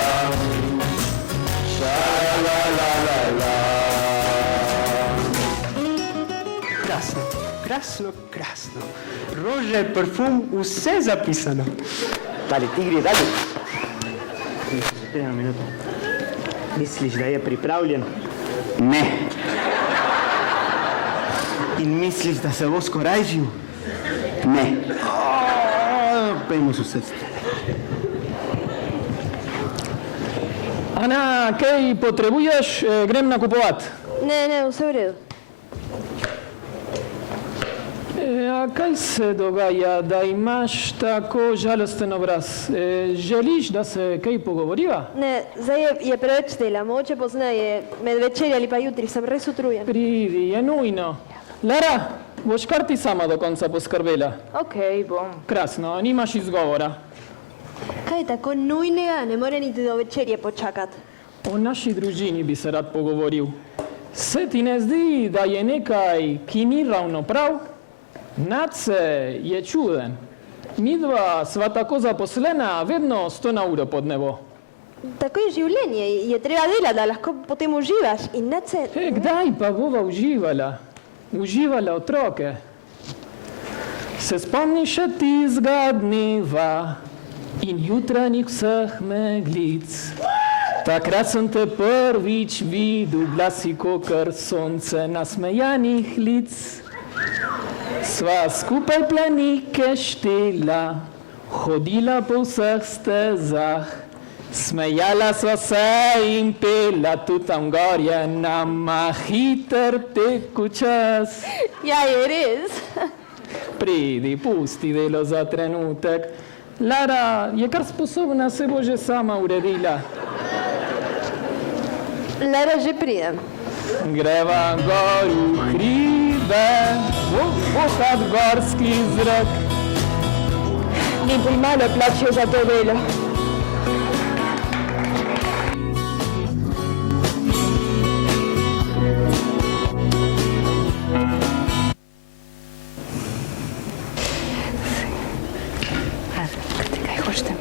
Krasno. Rože, parfum, vse zapisano. Dali, tigri, dali. Eno minuto. Misliš, da je pripravljen? Ne. In misliš, da se bo skorajžil? Ne. Pejmo sosedstvo. Ana, kaj potrebuješ? Grem nakupovat. Ne, vse v redu. A kaj se dogaja, da imaš tako žalosten obraz? Želiš, da se kaj pogovoriva? Ne, zdaj je preveč dela, mogoče poznaje med večerjo ali pa jutri, sem res utrujen. Pridi, je nujno. Lara, boš kar ti sama do konca poskrbela. Okej, bom. Krasno, nimaš izgovora. Kaj je tako nujnega, ne more niti do večerje počakati. O naši družini bi se rad pogovoril. Se ti ne zdi, da je nekaj, ki ni ravno prav? Nace je čuden. Midva sva tako zaposlena, vedno 100 na uro pod nebo. Tako je življenje, je treba delati, da lahko potem uživaš in Nace... Kdaj pa bova uživala? Uživala otroke. Se spomniš še tistega dneva in jutranjih vseh meglic. Takrat sem te prvič videl, bila si kakor sonce nasmejanih lic. Sva skupaj planike štela, hodila po vseh stezah, smejala sva se in pela, tu tam gorje nama hiter teku čas. Ja, je res. Pridi, pusti delo za trenutek. Lara je kar sposobna, se bo že sama uredila. Lara, že pridem. Greva gor v hribe, vohat gorski zrak. Mi premalo plačajo za to delo. Kaj hočete?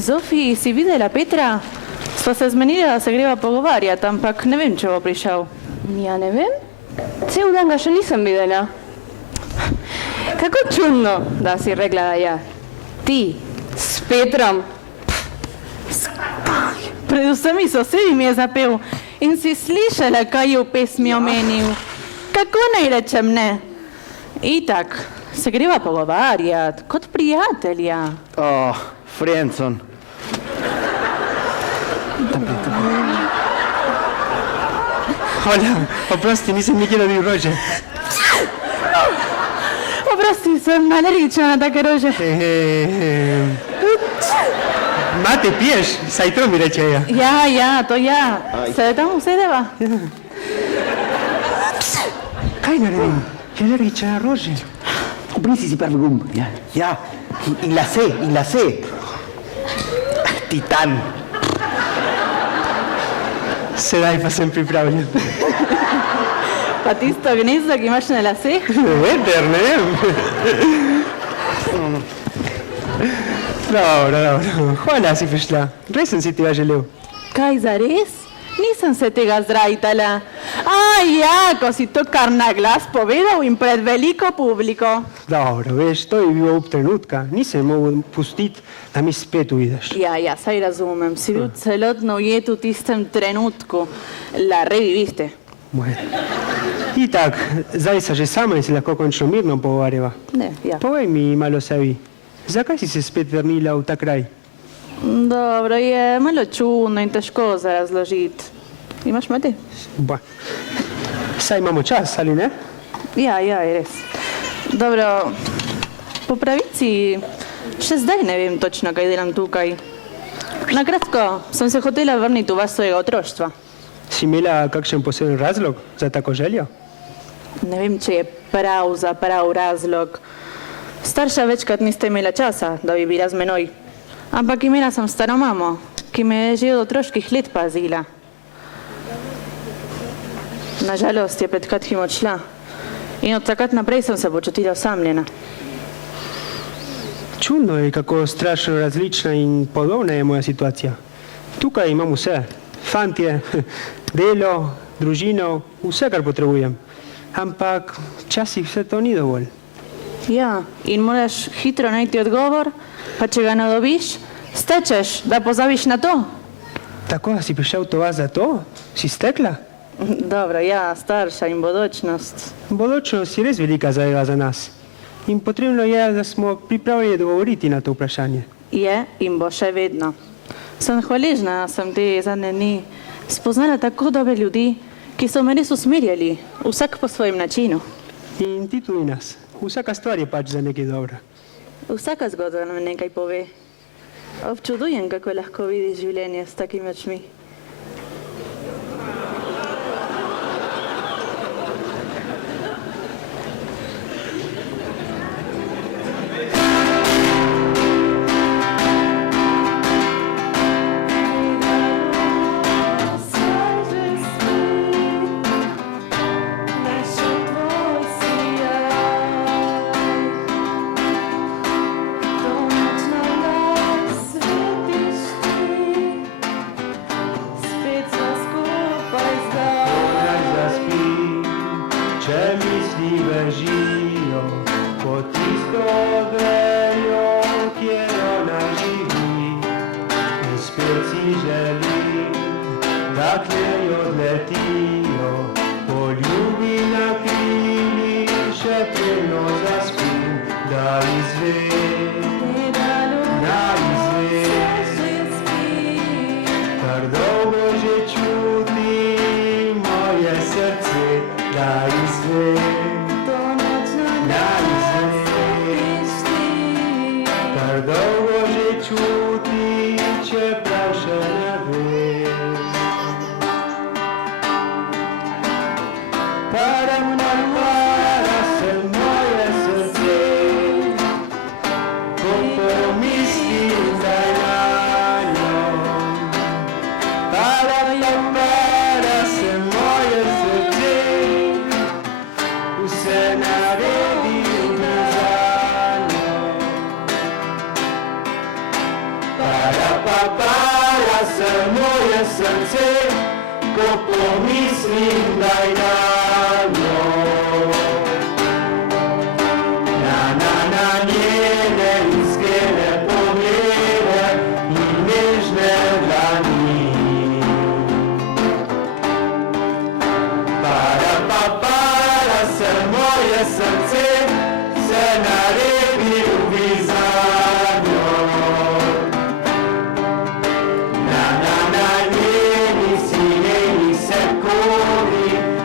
Zofi, si videla Petra? Sva se zmenila, da se greva pogovarjati, ampak ne vem, če bo prišel. Ja ne vem, cel dan ga še nisem videla. Kako čudno, da si rekla, da je. Ti, s Petrom. Predvsem sosedi mi je zapel in si slišala, kaj je v pesmi omenil. Kako naj rečem ne? Itak, se greva pogovarjati, kot prijatelja. Friendson. Hola, oprosti, nisem nikjer dobil rože. Oprosti, sem alergična na take rože. Mate piješ? Saj to mi rečejo. Ja, to ja. Se tam usedeva? Kaj naredim? Je alergična na rože. Obrisi si prvi gumb, ja. Ja, in lase. Titan. Sedaj pa sem pripravljen. Pa tisto gnezdo, ki imaš na laseh? Veter, ne vem. Dobro. Hvala si prišla. Res sem si tega želel. Kaj, zares? Nisem se tega zrajtala. Ja, ko si to kar na glas povedal in pred veliko publiko. Dobro, veš, to je bil ob trenutka. Nisem mogel pustiti, da mi spet uvideš. Ja, saj razumem. Si bil celotno ujet v tistem trenutku. La reviviste. Itak, zdaj se že sama in si lahko končno mirno pogovarjava. Ne, ja. Povej mi malo sebi, zakaj si se spet vrnila v ta kraj? Dobro, je malo čudno in težko za razložiti. Imaš mati? Saj imamo čas, ali ne? Ja, je res. Dobro, po pravici še zdaj ne vem točno, kaj delam tukaj. Na kratko, sem se hotela vrniti v vas svojega otroštva. Si imela kakšen poseben razlog za tako željo? Ne vem, če je prav razlog. Starša večkrat niste imela časa, da bi bila z menoj. Ampak imela sem staro mamo, ki me je že od otroških let pazila. Nažalost je pred kratkim odšla in od takrat naprej sem se počutila osamljena. Čudno je, kako strašno različna in podobna je moja situacija. Tukaj imam vse. Fantje, delo, družino, vse, kar potrebujem. Ampak včasih vse to ni dovolj. Ja, in moraš hitro najti odgovor, pa če ga ne dobiš, stečeš, da pozabiš na to. Tako, si prišel to vas za to? Si stekla? Dobro, ja, starša in bodočnost. Bodočnost je res velika zadeva za nas. In potrebno je, da smo pripravljeni dogovoriti na to vprašanje. Je in bo še vedno. Sem hvaležna, sem te zadnje dni spoznala tako dobre ljudi, ki so me res usmerjali, vsak po svojem načinu. In ti tudi nas. Vsaka stvar je pač za nekaj dobra. Vsaka zgodba nam nekaj pove. Občudujem, kako lahko vidiš življenje s takimi očmi.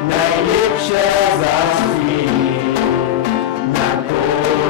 Najlepsze zaspí na koniec.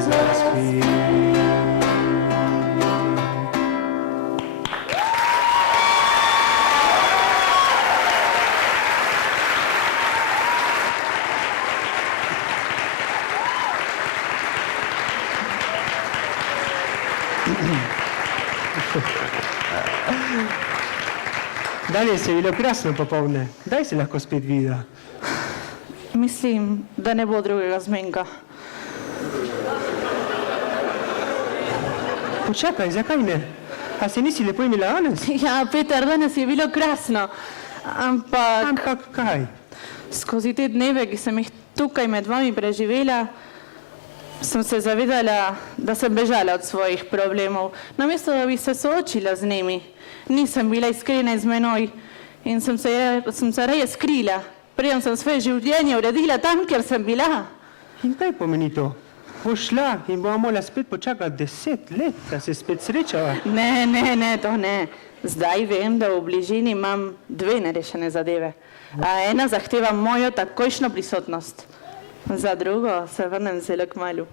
zaspí. Danes je bilo krasno popovdne. Daj se lahko spet vidi. Mislim, da ne bo drugega zmenka. Počakaj, zakaj ne? A se nisi lepo imela danes? Ja, Peter, danes je bilo krasno. Ampak... Ampak kaj? Skozi te dneve, ki sem jih tukaj med vami preživela, sem se zavedala, da sem bežala od svojih problemov. Namesto, da bi se soočila z njimi. Nisem bila iskrena z menoj in sem se raje skrila. Preden sem svoje življenje uredila tam, kjer sem bila. In kaj pomeni to? Boš šla in bomo morala spet počakati 10 let, da se spet srečava? Ne, to ne. Zdaj vem, da v bližini imam 2 nerešene zadeve. A ena zahteva mojo takojšnjo prisotnost. Za drugo se vrnem zelo kmalu.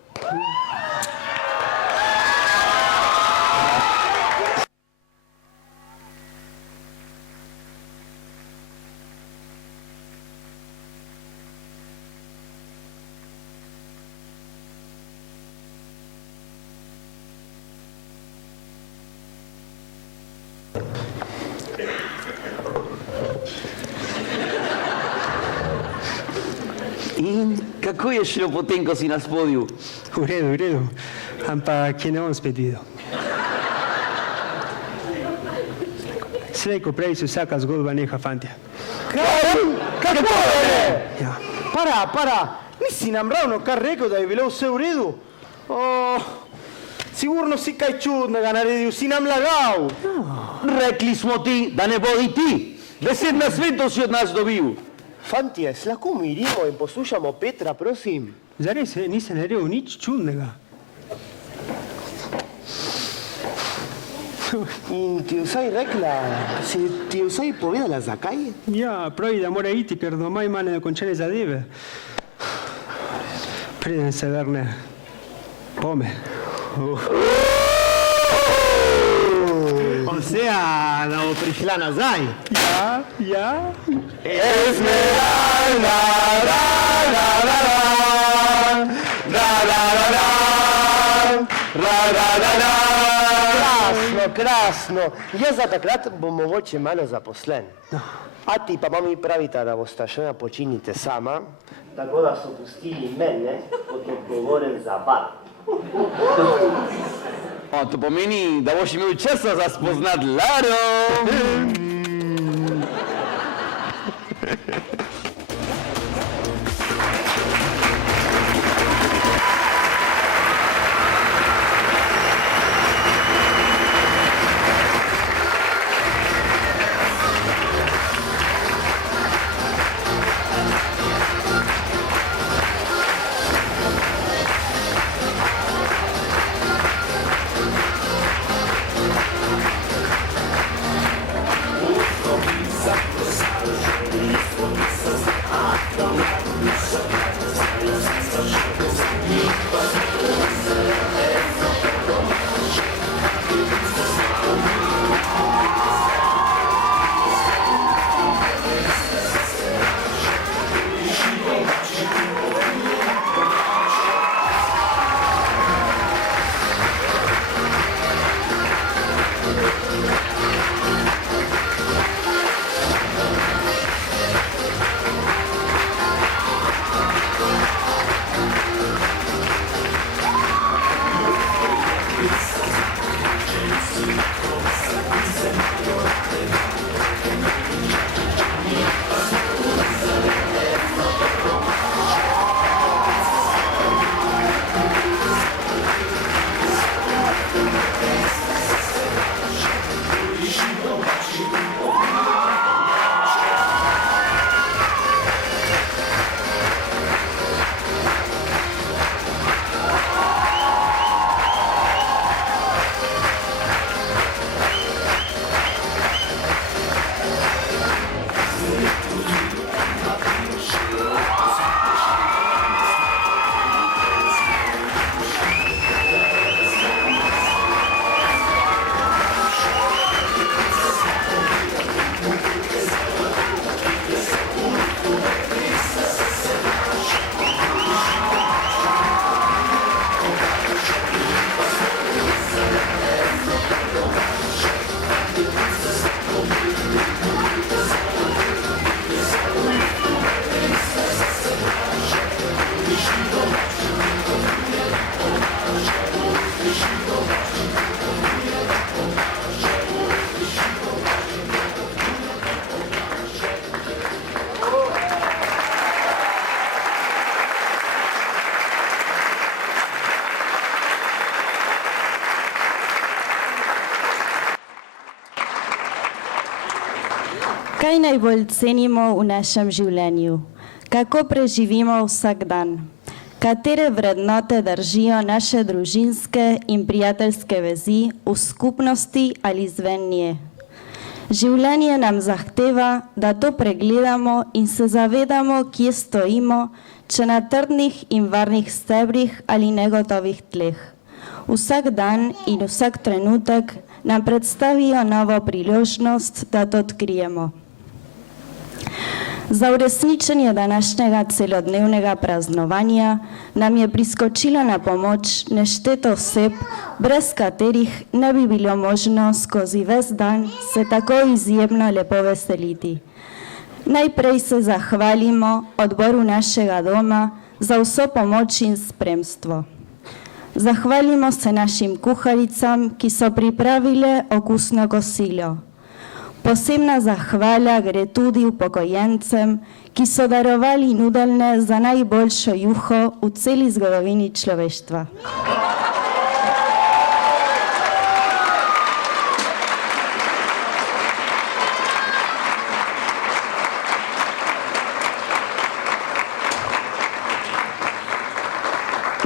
In kako je šlo potem, ko si na spodju? V redu. Ampak je ne bom spet videl. Slej, ko prej se vsaka zgodba neha, fantje. Kaj? Kako je? Ja. Para, nisi nam ravno kar rekel, da je bilo vse v redu? Sigurno si kaj čudnega naredil, si nam lagal. Rekli smo ti, da ne bodi ti. 10 nasvetov si od nas dobil. Fantje, se lahko umirimo in poslušamo Petra, prosim. Zares, nisem naredil nič čudnega. In ti je vsaj rekla, ti je vsaj povedala, zakaj? Ja, pravi, da mora iti, ker doma ima nedokončene zadeve. Preden se vrne pome. Osea, da bo prišla nazaj. Ja. Esmeralda, Krasno. Jaz za takrat bom mogoče malo zaposlen. A ti pa mami pravita, da bosta šla počiniti sama, tako da so pustili mene kot odgovoren za bar. To pomeni, da boš imel časa za spoznat Laro. Kaj najbolj cenimo v našem življenju? Kako preživimo vsak dan? Katere vrednote držijo naše družinske in prijateljske vezi v skupnosti ali zven nje? Življenje nam zahteva, da to pregledamo in se zavedamo, kje stojimo, če na trdnih in varnih stebrih ali negotovih tleh. Vsak dan in vsak trenutek nam predstavijo novo priložnost, da to odkrijemo. Za uresničenje današnjega celodnevnega praznovanja nam je priskočilo na pomoč nešteto oseb, brez katerih ne bi bilo možno skozi ves dan se tako izjemno lepo veseliti. Najprej se zahvalimo odboru našega doma za vso pomoč in spremstvo. Zahvalimo se našim kuharicam, ki so pripravile okusno kosilo. Posebna zahvala gre tudi upokojencem, ki so darovali nudelne za najboljšo juho v celi zgodovini človeštva.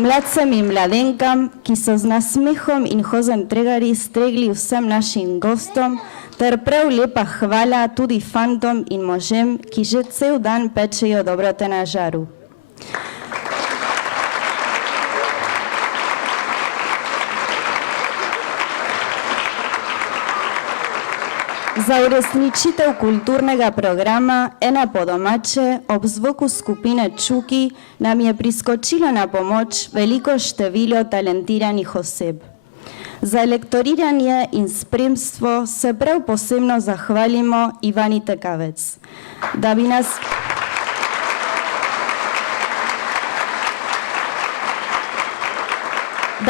Mladcem in mladenkam, ki so z nasmehom in hozentregari stregli vsem našim gostom, ter prav lepa hvala tudi fantom in možem, ki že cel dan pečejo dobrote na žaru. Za uresničitev kulturnega programa Ena po domače ob zvoku skupine Čuki nam je priskočilo na pomoč veliko število talentiranih oseb. Za lektoriranje in spremstvo se prav posebno zahvalimo Ivani Tekavec. Da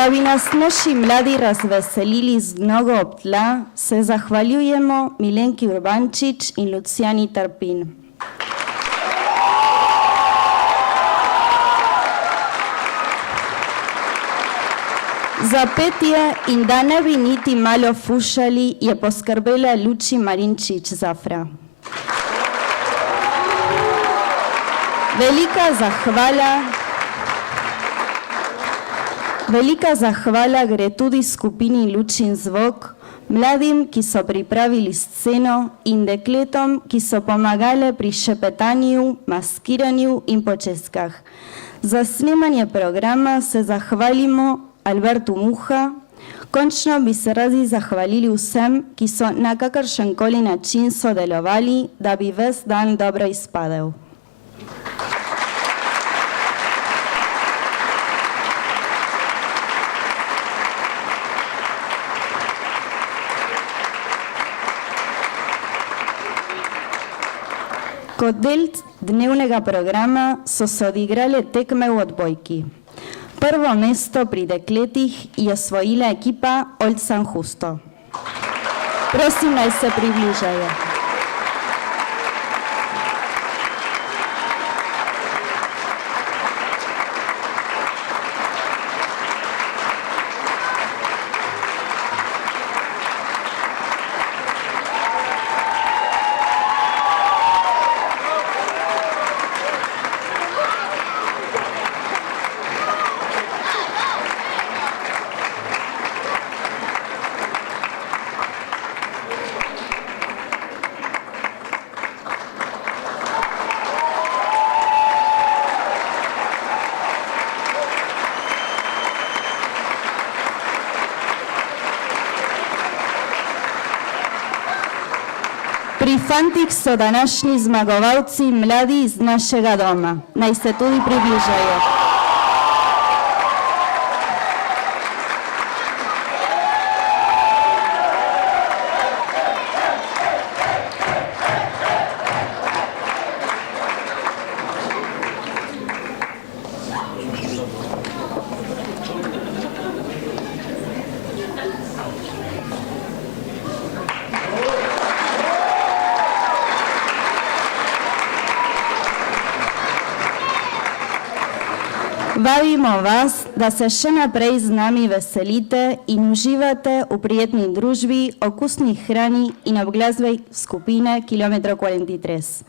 bi nas naši mladi razveselili z nogo ob tla, se zahvaljujemo Milenki Urbančič in Lucijani Tarpin. Za petje in da ne bi niti malo fušali, je poskrbela Luči Marinčič Zafra. Velika zahvala gre tudi skupini Lučin zvok, mladim, ki so pripravili sceno, in dekletom, ki so pomagale pri šepetanju, maskiranju in počeskah. Za snemanje programa se zahvalimo Albertu Muha. Končno bi se radi zahvalili vsem, ki so na kakršenkoli način sodelovali, da bi ves dan dobro izpadel. Kot del dnevnega programa so se odigrale tekme v odbojki. Prvo mesto pri dekletih je osvojila ekipa Old San Justo. Prosim, naj se približajo. Pri fantih so današnji zmagovalci mladi iz našega doma. Naj se tudi približajo. Vabimo vas da se še naprej z nami veselite in uživate v prijetni družbi, okusnih hrani in ob glasbi skupine Kilometro 43.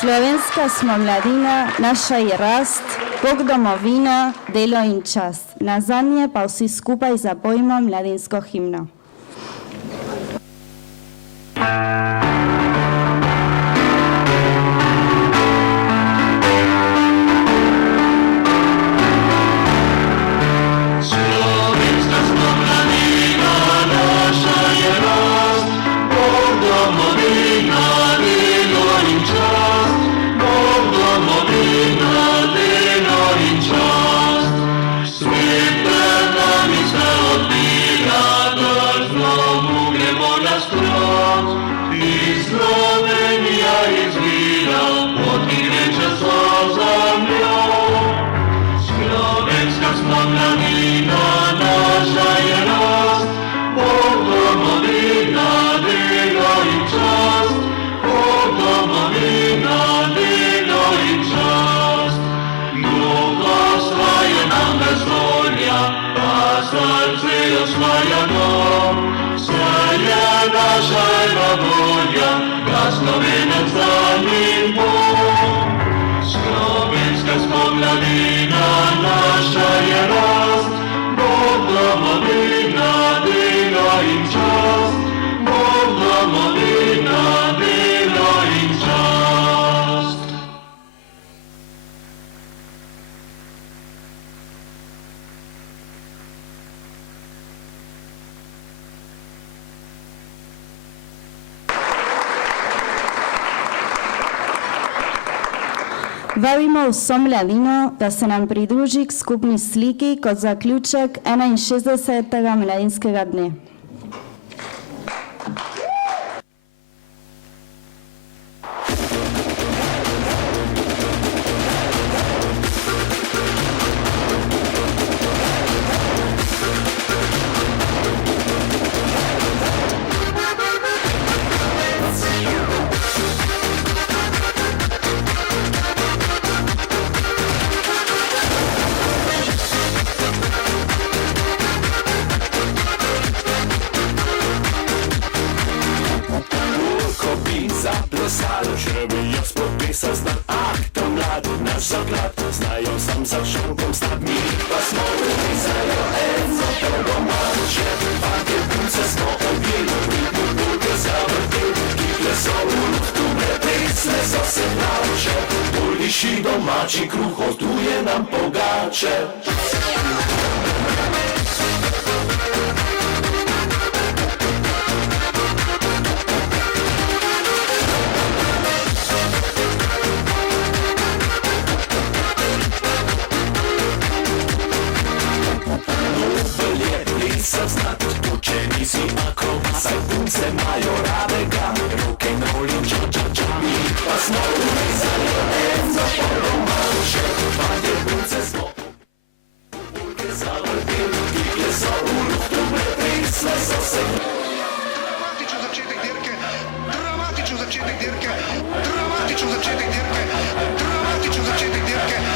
Slovenska smo mladina, naša je rast, Bog domovina, delo in čast. Nazadnje pa vsi skupaj zapojmo mladinsko himno. Vabimo vso mladino, da se nam pridruži k skupni sliki kot zaključek 61. mladinskega dne. Domači kruh gotuje nam pogače. Velje nisam znat, učeni si akrobat, saj punce majo radega, rock'n'roll in ča-ča-ča. Mi pa smo urezali enzo polomanče, pade punce smo pulke zavrtili, kikle so v luftu pretrisle so se. Dramatičen začetek dirke, dramatičen začetek dirke, dramatičen začetek dirke, dramatičen začetek dirke.